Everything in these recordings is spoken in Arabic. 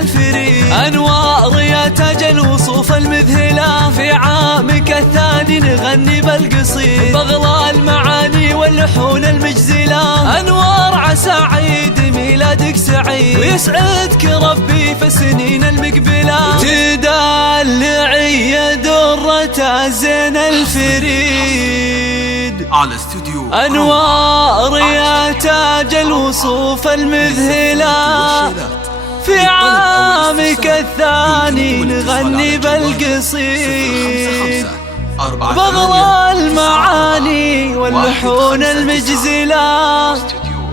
الفريد، أنوار يا تاج الوصوف المذهلة، في عامك الثاني نغني بالقصيد، بغلى المعاني واللحون المجزلة، أنوار عسى عيد ميلادك سعيد، ويسعدك ربي في السنين المقبلة، تدلعي يا درة الزين الفريد على استوديو أنوار يا تاج الوصوف المذهلة، في عامك الثاني نغني بالقصيد، بغلى المعاني واللحون المجزلة،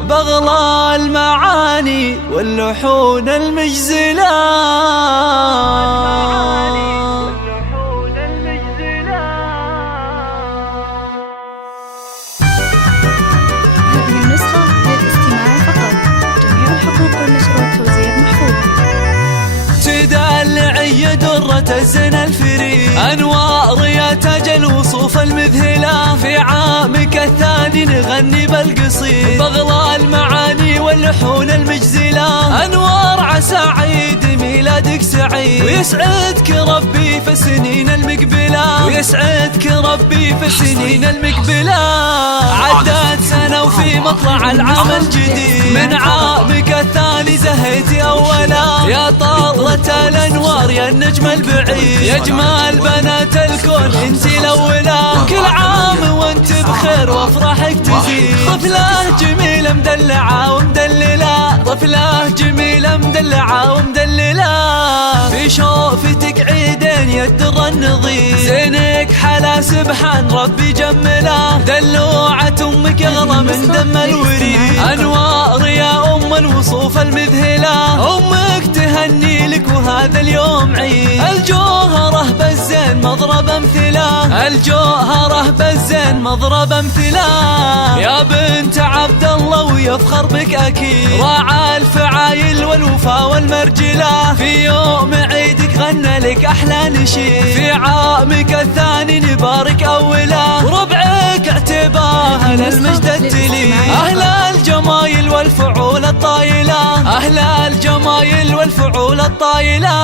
بغلى المعاني واللحون المجزلة. هذه النسخة للاستماع فقط، جميع الحقوق والنشر والتوزيع محفوظة. تدلعي يا درة الزين الفريد، أنوار يا تاج الوصوف المذهلة، في عامك الثاني نغني بالقصيد، بغلى المعاني واللحون المجزلة، أنوار عسى عيد ميلادك سعيد، ويسعدك ربي في السنين المقبلة، ويسعدك ربي في السنين المقبلة. عدت سنة وفي مطلع العام الجديد، من عامك الثاني زهيتي أولا، يا طلة الأنوار يا النجم البعيد، يا جمال بنات الكون انتي الأولى، كل عام وانت بخير وافراحك تزيد، طفلة جميلة مدلعة ومدللة، طفلة جميلة مدلعة ومدللة، في شوفتك عيدين يا الدر النظيف، زينك حلا سبحان ربي جمله، دلوعة أمك أغلى من دم الوريد، أنوار يا أم الوصوف المذهلة، أمك تهني لك وهذا اليوم عيد، الجوهرة بالزين مضرب امثله، الجوهرة بالزين مضرب امثله، يا بنت عبد الله ويفخر بك أكيد، راعى الفعايل والوفا والمرجلة، في يوم عيدك غنى لك أحلى نشيد، في عامك الثاني نبارك أوله، وربعك اعتباه أهل المجد التلي، أهل الجمايل والفعول الطايلة، أهل الجمايل والفعول الطايلة،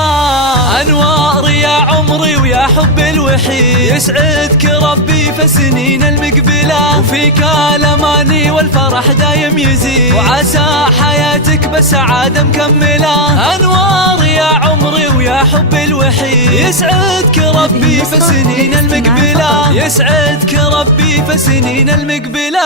أنوار يا عمري ويا حب الوحيد، يسعدك ربي في السنين المقبلة، وفيك الأماني والفرح دايم يزيد، وعسى حياتك بسعادة مكملة، أنوار يا عمري ويا حب الوحيد، يسعدك ربي في السنين المقبلة، يسعدك ربي في السنين المقبلة.